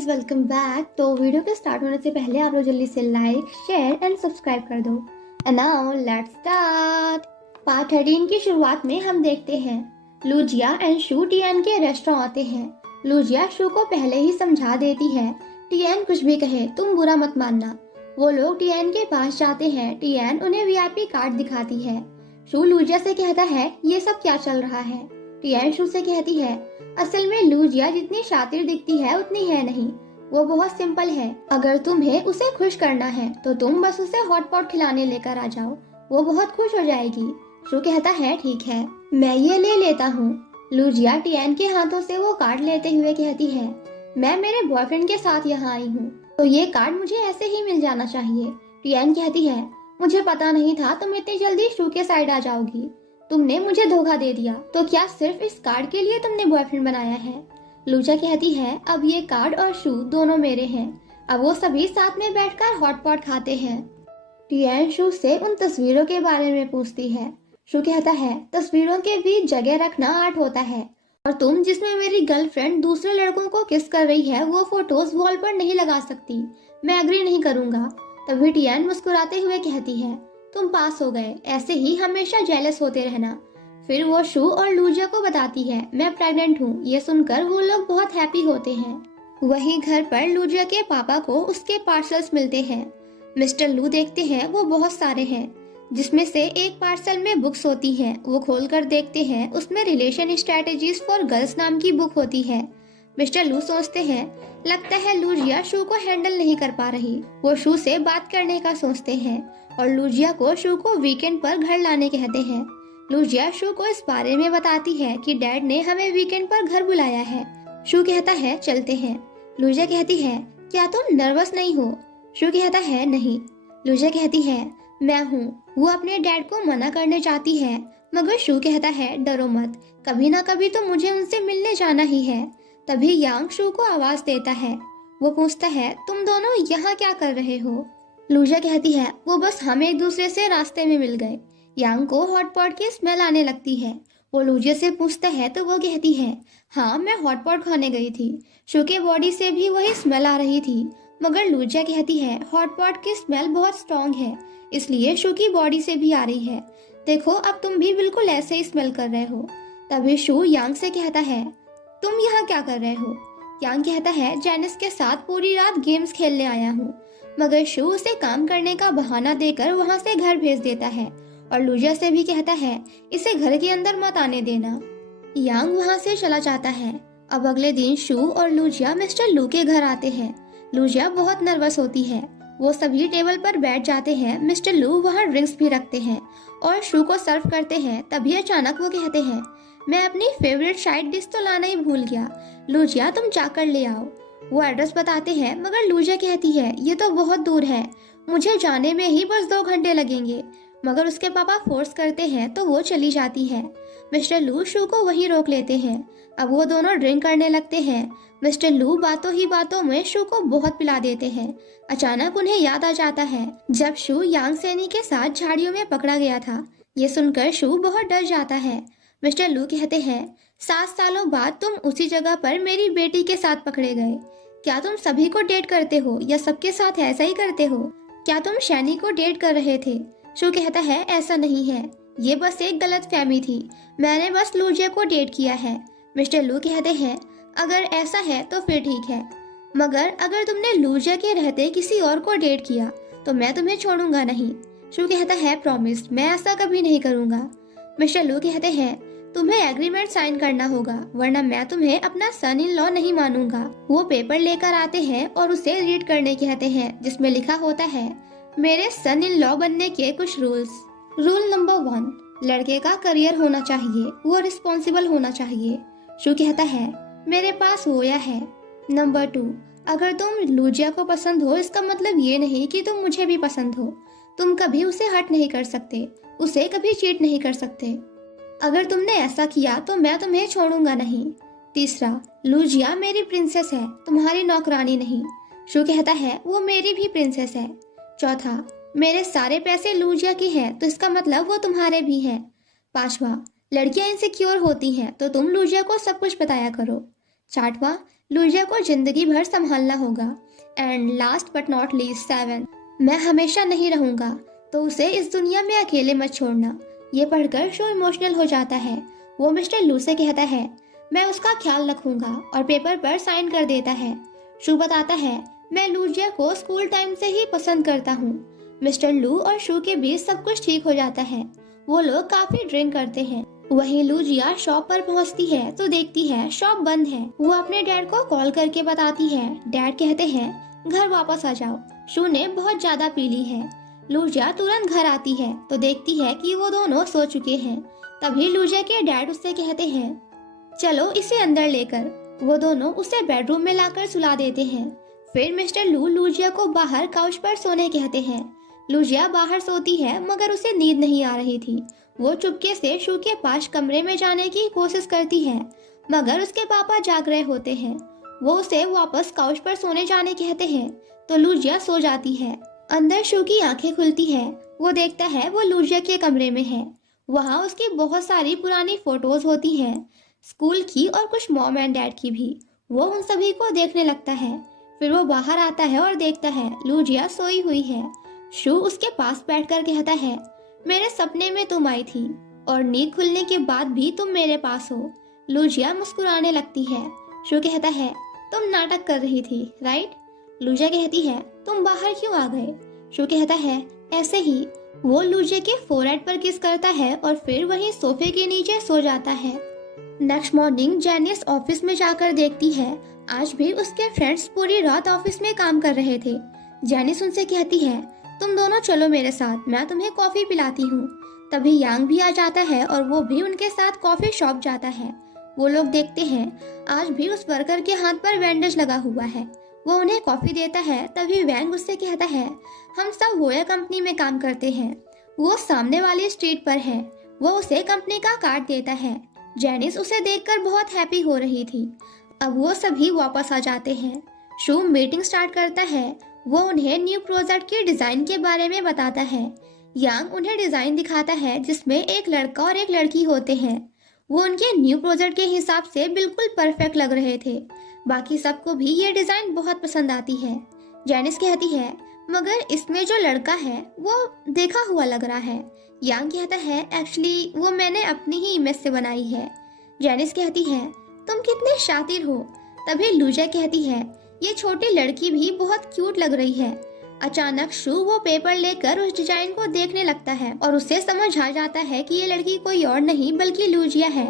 Friends, welcome back. तो video के start होने से पहले आप लोग जल्दी से लाइक, शेयर एंड सब्सक्राइब कर दो। And now let's start. Part 13 की शुरुआत में हम देखते हैं लूजिया एंड शू टियान के रेस्टोरेंट आते हैं। लूजिया शू को पहले ही समझा देती है, टियान कुछ भी कहे तुम बुरा मत मानना। वो लोग टियान के पास जाते हैं। टियान उन्हें वीआईपी कार्ड दिखाती है। शू लूजिया से कहता है ये सब क्या चल रहा है। टियान शू से कहती है असल में लूजिया जितनी शातिर दिखती है उतनी है नहीं, वो बहुत सिंपल है। अगर तुम्हें उसे खुश करना है तो तुम बस उसे हॉट पॉट खिलाने लेकर आ जाओ, वो बहुत खुश हो जाएगी। शू कहता है ठीक है, मैं ये ले लेता हूँ। लूजिया टियान के हाथों से वो कार्ड लेते हुए कहती है मैं मेरे बॉयफ्रेंड के साथ यहाँ आई हूँ, तो ये कार्ड मुझे ऐसे ही मिल जाना चाहिए। टियान कहती है मुझे पता नहीं था तुम इतनी जल्दी शू के साइड आ जाओगी, तुमने मुझे धोखा दे दिया। तो क्या सिर्फ इस कार्ड के लिए तुमने बॉयफ्रेंड बनाया है। लूजा कहती है अब ये कार्ड और शू दोनों मेरे हैं। अब वो सभी साथ में बैठकर हॉट पॉट खाते हैं। टियान शू से उन तस्वीरों के बारे में पूछती है। शू कहता है तस्वीरों के बीच जगह रखना आर्ट होता है, और तुम जिसमें मेरी गर्लफ्रेंड दूसरे लड़कों को किस कर रही है वो फोटोज वॉल पर नहीं लगा सकती, मैं एग्री नहीं करूंगा। तभी टियान मुस्कुराते हुए कहती है तुम पास हो गए, ऐसे ही हमेशा जेलस होते रहना। फिर वो शू और लूजिया को बताती है मैं प्रेग्नेंट हूँ। ये सुनकर वो लोग बहुत हैप्पी होते हैं। वहीं घर पर लूजिया के पापा को उसके पार्सल्स मिलते हैं। मिस्टर लू देखते हैं वो बहुत सारे हैं, जिसमें से एक पार्सल में बुक्स होती हैं। वो खोलकर देखते हैं उसमें रिलेशन स्ट्रेटेजीज फॉर गर्ल्स नाम की बुक होती है। मिस्टर लू सोचते हैं लगता है लूजिया शू को हैंडल नहीं कर पा रही। वो शू से बात करने का सोचते हैं और लूजिया को शू को वीकेंड पर घर लाने कहते हैं। लूजिया शू को इस बारे में बताती है कि डैड ने हमें वीकेंड पर घर बुलाया है। शू कहता है चलते हैं। लूजिया कहती है क्या तुम नर्वस नहीं हो। शू कहता है नहीं। लूजिया कहती है मैं हूँ। वो अपने डैड को मना करने चाहती है, मगर शू कहता है डरो मत, कभी ना कभी तो मुझे उनसे मिलने जाना ही है। तभी यांग शू को आवाज देता है। वो पूछता है तुम दोनों यहाँ क्या कर रहे हो। लूजिया कहती है वो बस हम एक दूसरे से रास्ते में मिल गए। यांग को हॉट पॉट की स्मेल आने लगती है। वो लूजिया से पूछता है तो वो कहती है हाँ मैं हॉट पॉट खाने गई थी, शू के बॉडी से भी वही स्मेल आ रही थी। मगर लूजिया कहती है हॉट पॉट की स्मेल बहुत स्ट्रॉन्ग है, इसलिए शू की बॉडी से भी आ रही है। देखो अब तुम भी बिल्कुल ऐसे ही स्मेल कर रहे हो। तभी शू यांग से कहता है तुम यहाँ क्या कर रहे हो। यांग कहता है जेनिस के साथ पूरी रात गेम्स खेलने आया हूँ। मगर शू उसे काम करने का बहाना देकर वहाँ से घर भेज देता है और लूजिया से भी कहता है इसे घर के अंदर मत आने देना। यांग वहाँ से चला जाता है। अब अगले दिन शू और लूजिया मिस्टर लू के घर आते हैं। लूजिया बहुत नर्वस होती है। वो सभी टेबल पर बैठ जाते हैं। मिस्टर लू वहाँ ड्रिंक्स भी रखते हैं और शू को सर्व करते हैं। तभी अचानक वो कहते हैं मैं अपनी फेवरेट साइड डिश तो लाना ही भूल गया, लूजिया तुम जाकर ले आओ। वो एड्रेस बताते हैं, मगर लूजिया कहती है ये तो बहुत दूर है, मुझे जाने में ही बस 2 घंटे लगेंगे। मगर उसके पापा फोर्स करते हैं तो वो चली जाती है। मिस्टर लू शू को वहीं रोक लेते हैं। अब वो दोनों ड्रिंक करने लगते हैं। मिस्टर लू बातों ही बातों में शू को बहुत पिला देते हैं। अचानक उन्हें याद आ जाता है जब शू यांग सैनी के साथ झाड़ियों में पकड़ा गया था। ये सुनकर शू बहुत डर जाता है। मिस्टर लू कहते हैं 7 सालों बाद तुम उसी जगह पर मेरी बेटी के साथ पकड़े गए। क्या तुम सभी को डेट करते हो या सबके साथ ऐसा ही करते हो। क्या तुम शैनी को डेट कर रहे थे। शू कहता है ऐसा नहीं है, ये बस एक गलत फहमी थी, मैंने बस लूजिया को डेट किया है। मिस्टर लू कहते हैं अगर ऐसा है तो फिर ठीक है, मगर अगर तुमने लूजिया के रहते किसी और को डेट किया तो मैं तुम्हें छोड़ूंगा नहीं। शू कहता है प्रॉमिस, मैं ऐसा कभी नहीं करूंगा। मिस्टर लू कहते हैं तुम्हें एग्रीमेंट साइन करना होगा, वरना मैं तुम्हें अपना सन इन लॉ नहीं मानूंगा। वो पेपर लेकर आते हैं और उसे रीड करने कहते हैं, जिसमें लिखा होता है मेरे सन इन लॉ बनने के कुछ रूल्स। रूल नंबर 1, लड़के का करियर होना चाहिए, वो रिस्पॉन्सिबल होना चाहिए। शू कहता है मेरे पास वो या है। नंबर 2, अगर तुम लूजिया को पसंद हो इसका मतलब ये नहीं कि तुम मुझे भी पसंद हो। तुम कभी उसे हर्ट नहीं कर सकते, उसे कभी चीट नहीं कर सकते। अगर तुमने ऐसा किया तो मैं तुम्हें छोड़ूंगा नहीं। तीसरा, लूजिया मेरी प्रिंसेस है, तुम्हारी नौकरानी नहीं। शू कहता है वो मेरी भी प्रिंसेस है। चौथा, मेरे सारे पैसे लूजिया के हैं तो इसका मतलब वो तुम्हारे भी हैं। 5वां, लड़कियां इनसिक्योर होती हैं तो तुम लूजिया को सब कुछ बताया करो। 6वां, लूजिया को जिंदगी भर संभालना होगा। And last but not least 7, मैं हमेशा नहीं रहूंगा, तो उसे इस दुनिया में अकेले मत छोड़ना। ये पढ़कर शो इमोशनल हो जाता है। वो मिस्टर लू से कहता है, मैं उसका ख्याल रखूंगा, और पेपर पर साइन कर देता है। शू बताता है, मैं लूजिया को स्कूल टाइम से ही पसंद करता हूँ। मिस्टर लू और शू के बीच सब कुछ ठीक हो जाता है। वो लोग काफी ड्रिंक करते हैं। वहीं लूजिया शॉप पर पहुंचती है तो देखती है शॉप बंद है। वो अपने डैड को कॉल करके बताती है। डैड कहते हैं, घर वापस आ जाओ, शू ने बहुत ज्यादा पी ली है। लूजिया तुरंत घर आती है तो देखती है कि वो दोनों सो चुके हैं। तभी लूजिया के डैड उससे कहते हैं, चलो इसे अंदर लेकर। वो दोनों उसे बेडरूम में लाकर सुला देते हैं। फिर मिस्टर लू लूजिया को बाहर काउच पर सोने कहते हैं। लूजिया बाहर सोती है मगर उसे नींद नहीं आ रही थी। वो चुपके से शू के पास कमरे में जाने की कोशिश करती है मगर उसके पापा जाग रहे होते हैं। वो उसे वापस काउच पर सोने जाने कहते हैं तो लूजिया सो जाती है। अंदर शू की आंखें खुलती है। वो देखता है वो लूजिया के कमरे में है। वहाँ उसकी बहुत सारी पुरानी फोटोज होती हैं, स्कूल की और कुछ मॉम एंड डैड की भी। वो उन सभी को देखने लगता है। फिर वो बाहर आता है और देखता है लूजिया सोई हुई है। शू उसके पास बैठकर कहता है, मेरे सपने में तुम आई थी और नींद खुलने के बाद भी तुम मेरे पास हो। लूजिया मुस्कुराने लगती है। शू कहता है, तुम नाटक कर रही थी राइट? लूजिया कहती है, तुम बाहर क्यों आ गए? शू कहता है, ऐसे ही। वो लूजिया के फोरहेड पर किस करता है और फिर वहीं सोफे के नीचे सो जाता है। नेक्स्ट मॉर्निंग जेनिस ऑफिस में जाकर देखती है आज भी उसके फ्रेंड्स पूरी रात ऑफिस में काम कर रहे थे। जेनिस उनसे कहती है, तुम दोनों चलो मेरे साथ, मैं तुम्हें कॉफी पिलाती हूँ। तभी यांग भी आ जाता है और वो भी उनके साथ कॉफी शॉप जाता है। वो लोग देखते हैं आज भी उस वर्कर के हाथ पर बैंडेज लगा हुआ है। वो उन्हें कॉफी देता है। तभी वैंग उससे कहता है, हम सब वोया कंपनी में काम करते हैं, वो सामने वाली स्ट्रीट पर है। वो उसे कंपनी का कार्ड देता है। जेनिस उसे देखकर बहुत हैप्पी हो रही थी। अब वो सभी वापस आ जाते हैं। शू मीटिंग स्टार्ट करता है। वो उन्हें न्यू प्रोजेक्ट के डिजाइन के बारे में बताता है। यांग उन्हें डिजाइन दिखाता है जिसमें एक लड़का और एक लड़की होते हैं। वो उनके न्यू प्रोजेक्ट के हिसाब से बिल्कुल परफेक्ट लग रहे थे। बाकी सबको भी ये डिजाइन बहुत पसंद आती है। जेनिस कहती है, मगर इसमें जो लड़का है वो देखा हुआ लग रहा है। यांग कहता है, एक्चुअली वो मैंने अपनी ही इमेज से बनाई है। जेनिस कहती है, तुम कितने शातिर हो। तभी लूजिया कहती है, ये छोटी लड़की भी बहुत क्यूट लग रही है। अचानक शू वो पेपर लेकर उस डिजाइन को देखने लगता है और उसे समझ आ जाता है कि ये लड़की कोई और नहीं बल्कि लूजिया है,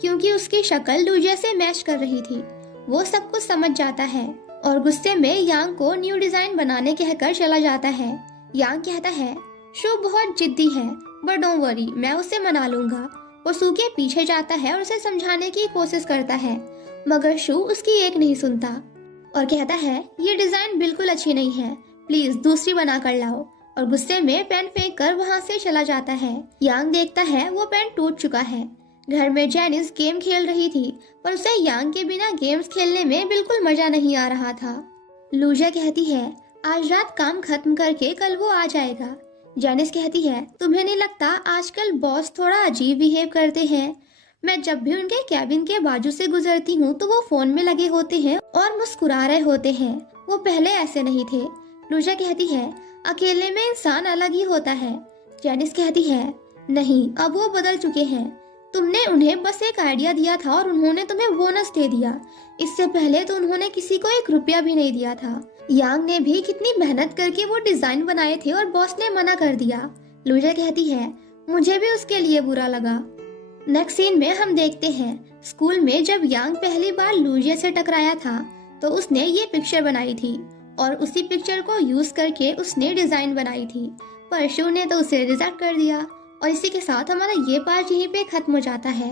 क्योंकि उसकी शक्ल लूजिया से मैच कर रही थी। वो सब कुछ समझ जाता है और गुस्से में यांग को न्यू डिजाइन बनाने कहकर चला जाता है। यांग कहता है, शू बहुत जिद्दी है, बट डोंट वरी, मैं उसे मना लूंगा। वो शू के पीछे जाता है और उसे समझाने की कोशिश करता है, मगर शू उसकी एक नहीं सुनता और कहता है, ये डिजाइन बिल्कुल अच्छी नहीं है, प्लीज दूसरी बना कर लाओ। और गुस्से में पेन फेंक कर वहाँ से चला जाता है। यांग देखता है वो पेन टूट चुका है। घर में जेनिस गेम खेल रही थी, पर उसे यांग के बिना गेम्स खेलने में बिल्कुल मजा नहीं आ रहा था। लूजिया कहती है, आज रात काम खत्म करके कल वो आ जाएगा। जेनिस कहती है, तुम्हें नहीं लगता आजकल बॉस थोड़ा अजीब बिहेव करते हैं? मैं जब भी उनके कैबिन के बाजू से गुजरती हूँ तो वो फोन में लगे होते हैं और मुस्कुरा रहे होते हैं। वो पहले ऐसे नहीं थे। लूजिया कहती है, अकेले में इंसान अलग ही होता है। जेनिस कहती है, नहीं, अब वो बदल चुके हैं। तुमने उन्हें बस एक आइडिया दिया था और उन्होंने तुम्हें बोनस दे दिया। इससे पहले तो उन्होंने किसी को 1 रुपया भी नहीं दिया था। यांग ने भी कितनी मेहनत करके वो डिजाइन बनाए थे और बॉस ने मना कर दिया। लूजिया कहती है, मुझे भी उसके लिए बुरा लगा। नेक्स्ट सीन में हम देखते हैं स्कूल में जब यांग पहली बार लूजिया से टकराया था तो उसने ये पिक्चर बनाई थी और उसी पिक्चर को यूज करके उसने डिजाइन बनाई थी, पर शू ने तो उसे रिजेक्ट कर दिया। और इसी के साथ हमारा ये पार्ट यहीं पे खत्म हो जाता है।